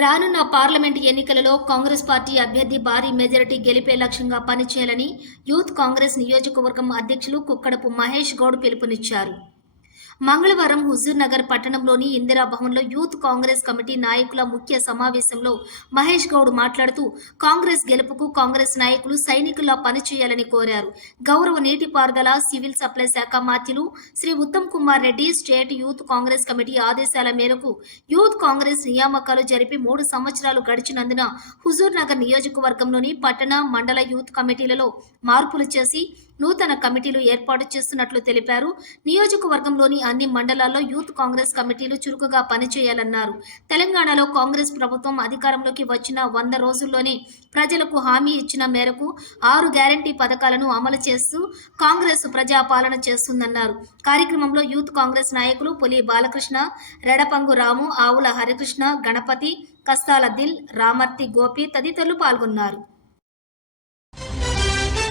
రానున్న పార్లమెంట్ ఎన్నికలలో కాంగ్రెస్ పార్టీ అభ్యర్థి భారీ మెజారిటీ గెలిపే లక్ష్యంగా పనిచేయాలని యూత్ కాంగ్రెస్ నియోజకవర్గం అధ్యక్షులు కుక్కడపు మహేష్ గౌడ్ పిలుపునిచ్చారు. మంగళవారం హుజూర్ నగర్ పట్టణంలోని ఇందిరా భవన్లో యూత్ కాంగ్రెస్ కమిటీ నాయకుల ముఖ్య సమావేశంలో మహేష్ గౌడ్ మాట్లాడుతూ కాంగ్రెస్ గెలుపుకు కాంగ్రెస్ నాయకులు సైనికుల్లా పనిచేయాలని కోరారు. గౌరవ నీటిపారుదల సివిల్ సప్లై శాఖ మాత్యులు Shri Uttam Kumar Reddy state youth Congress committee ఆదేశాల మేరకు యూత్ కాంగ్రెస్ నియామకాలు జరిపి మూడు సంవత్సరాలు గడిచినందున హుజూర్ నగర్ నియోజకవర్గంలోని పట్టణ మండల యూత్ కమిటీలలో మార్పులు చేసి నూతన కమిటీలు ఏర్పాటు చేస్తున్నట్లు తెలిపారు. నియోజకవర్గంలోని అన్ని మండలాల్లో యూత్ కాంగ్రెస్ కమిటీలు చురుకుగా పనిచేయాలన్నారు. తెలంగాణలో కాంగ్రెస్ ప్రభుత్వం అధికారంలోకి వచ్చిన వంద రోజుల్లోనే ప్రజలకు హామీ ఇచ్చిన మేరకు ఆరు గ్యారంటీ పథకాలను అమలు చేస్తూ కాంగ్రెస్ ప్రజాపాలన చేస్తుందన్నారు. కార్యక్రమంలో యూత్ కాంగ్రెస్ నాయకులు పులి బాలకృష్ణ రెడపంగు రాము ఆవుల హరికృష్ణ గణపతి కస్తాల దిల్ రామర్తి గోపి తదితరులు పాల్గొన్నారు.